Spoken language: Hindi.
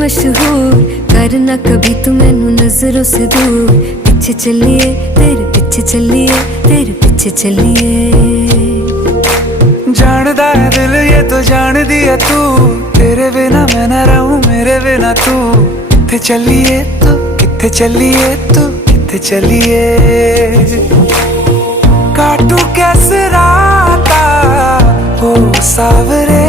मशहूर, करना कभी तू मैनू नजरों से दूर। पीछे चलिए तेरे पीछे चलिए, तेरे पीछे चलिए। जानदा है दिल ये तो जान दिया तू, तेरे बिना मैं ना रहूं मेरे बिना तू। किथे चलिए तू, किथे चलिए तू, किथे चलिए। काटू कैसे राता हो सावरे,